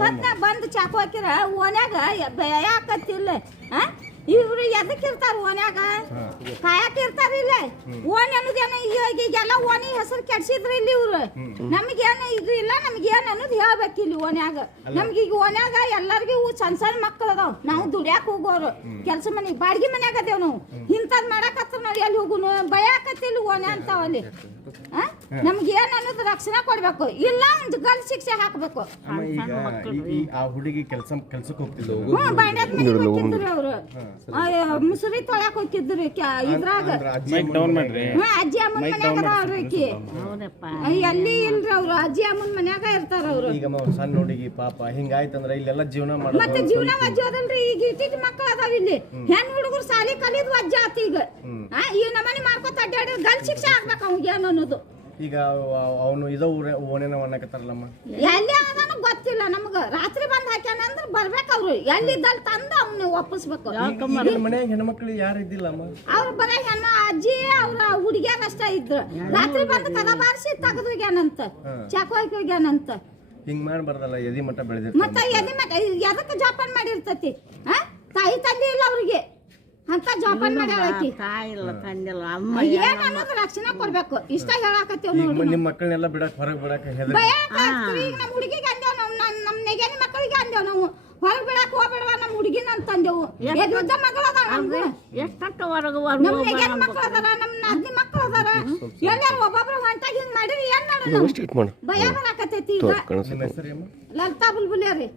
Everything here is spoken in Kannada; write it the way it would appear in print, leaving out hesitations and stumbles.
ಹೊತ್ನಾಗ ಬಂದು ಚಾಕು ಹಾಕಿರ ಓನ್ಯಾಗ ಯಾಕತ್ತಿಲ್ಲ ಇವ್ರು ಎದಕ್ ಇರ್ತಾರ ಓನ್ಯಾಗ ಕಾಯಕ್ ಇರ್ತಾರ ಇಲ್ಲ ಓನ್ ಅನ್ನೋದೇನ ಈಗೆಲ್ಲ ಓನಿ ಹೆಸರು ಕೆಡ್ಸಿದ್ರ ಇಲ್ಲಿ ಇವ್ರು ನಮ್ಗೇನು ಇದು ಇಲ್ಲ ನಮ್ಗೇನ್ ಅನ್ನೋದು ಹೇಳ್ಬೇಕು ಇಲ್ಲಿ ಓನ್ಯಾಗ ನಮ್ಗೆ ಈಗ ಓನ್ಯಾಗ ಎಲ್ಲರಿಗೂ ಸಣ್ಣ ಸಣ್ಣ ಮಕ್ಕಳು ಅದಾವ ನಾವು ದುಡ್ಯಾಕ ಹೋಗೋರು ಕೆಲಸ ಮನೆಗೆ ಬಾಡಿಗೆ ಮನ್ಯಾಗ ಅದೇವ್ ನಾವು ಇಂಥದ್ ಮಾಡಕತ್ರ ನಾವು ಎಲ್ಲಿ ಹೋಗುನು ಭಯಾಕತ್ತಿಲ್ಲ ಓನ್ಯಾ ಅಂತಾವಲ್ಲಿ ನಮ್ಗೆ ಏನ್ ಅನ್ನೋದು ರಕ್ಷಣೆ ಕೊಡ್ಬೇಕು ಇಲ್ಲ ಒಂದು ಗಲ್ ಶಿಕ್ಷೆ ಹಾಕ್ಬೇಕು ಆ ಹುಡುಗಿ ಕೆಲ್ಸಕ್ಕೆ ಹೋಗ್ತಿದ್ಲು ಅವ್ರು ಮುಸುರಿ ತೊಳಕ್ ಹೋಗಿದ್ರು ಇದ್ರಾಗ ಅಜ್ಜಿ ಅಮ್ಮನ ಮನ್ಯಾಗ ಅವ್ರಕಿ ಎಲ್ಲಿ ಇಲ್ರಿ ಅವ್ರು ಅಜ್ಜಿ ಅಮ್ಮನ ಮನ್ಯಾಗ ಇರ್ತಾರ ಅವ್ರು ಈಗ ಸಣ್ಣ ಹುಡುಗಿ ಪಾಪ ಹಿಂಗಾಯ್ತಂದ್ರ ಇಲ್ಲೆಲ್ಲ ಜೀವನ ಮಾಡೋದು ಮತ್ತೆ ಜೀವನ ವಜ್ಜ ಅದಲ್ರಿ ಈಗ ಇಟ್ಟಿಟ್ ಮಕ್ಕಳು ಅದಾವ ಇಲ್ಲಿ ಹೆಣ್ ಹುಡುಗರು ಸಾಲಿ ಕಲಿದ್ ವಜ್ಜ ಆತ ಈಗ ಈ ನಮ್ಮನೆ ಮಾಡ್ಕೊತ ಅಡ್ಡಾಡಿ ಗಲ್ ಶಿಕ್ಷೆ ಆಗ್ಬೇಕು ಅವ್ಗೆ ಏನು ಅನ್ನೋದು ಈಗ ಅವನು ಇದೋ ಓನೇನ ಅನ್ನಕತ್ತಾರಲ್ಲಮ್ಮ ಎಲ್ಲಿ ಅವನು ಗೊತ್ತಿಲ್ಲ ನಮ್ಗ ರಾತ್ರಿ ಬಂದ್ ಹಾಕ್ಯಾನ ಅಂದ್ರ ಬರ್ಬೇಕು ಅವ್ರು ಎಲ್ಲಿದ್ದಲ್ಲಿ ತಂದು ಅವ್ನ ಒಪ್ಪಿಸ್ಬೇಕು ಮನ್ಯಾಗ ಹೆಣ್ಮಕ್ಳು ಯಾರು ಇದ್ದಿಲ್ಲಮ್ಮ ಅವ್ರು ಬರ ಹೆಣ್ಣ ಅಜ್ಜಿ ಅವ್ರ ಹುಡುಗಿಯಾರ ಅಷ್ಟ ಇದ್ರು ರಾತ್ರಿ ಬಂದ್ ಕದ ಬಾರಿಸಿ ತೆಗೆದು ಹೋಗ್ಯಾನಂತ ಚಾಕು ಹಾಕಿ ಹೋಗ್ಯಾನಂತ ಹಿಂಗ್ ಮಾಡ್ಬಾರ್ದಲ್ಲ ಎದಿ ಮಟ್ಟ ಬೆಳೆದಿರ್ತ ಮತ್ತೆ ಎದಿ ಮಟ್ಟ ಎದಕ್ಕೆ ಜೋಪಾನ ಮಾಡಿರ್ತತಿ ತಾಯಿ ತಂದೆ ಇಲ್ಲ ಅವ್ರಿಗೆ ಅಂತ ಜೋಪಾನ ಮಾಡ್ಯಾಳಕಿ ಏನ್ ಅನ್ನೋದು ರಕ್ಷಣೆ ಕೊಡ್ಬೇಕು ಇಷ್ಟ ಹೇಳಾಕತ್ತೀವ್ ನೋಡಿ ನಿಮ್ ಮಕ್ಕಳನ್ನೆಲ್ಲ ಬಿಡಕ್ ಹೊರಗ್ ಬಿಡಕ್ ನಮ್ ಹುಡುಗಿಗೆ ಅಂದೇವ್ ನಮ್ ನೆಗೆನಿ ಮಕ್ಕಳಿಗೆ ಅಂದೇವ್ ನಾವು ಹೊರಗ್ ಬಿಡಕ್ ಹೋಗ್ಬೇಡವ ನಮ್ ಹುಡುಗಿನ ಅಂತಂದೇವು ಎದ್ದ ಮಕ್ಕಳು ಅದಾವ ನಮ್ಗೆ ನಮ್ ನೆಗೆನಿ ಮಕ್ಕಳು ಅದಾರ ನಮ್ ನಾದ್ನಿ ಮಕ್ಕಳು ಅದಾರ ಎಲ್ಲಾರು ಒಬ್ಬೊಬ್ರು ಹೊಂಟಾಗಿ ಹಿಂಗ್ ಮಾಡಿರಿ ಏನ್ ಮಾಡೋಣ ಭಯ ಬರಾಕತ್ತೈತಿ ಈಗ ನಿಮ್ಮ ಹೆಸರು ಲಲಿತಾ ಬುಲ್ಬುಲಿಯರಿ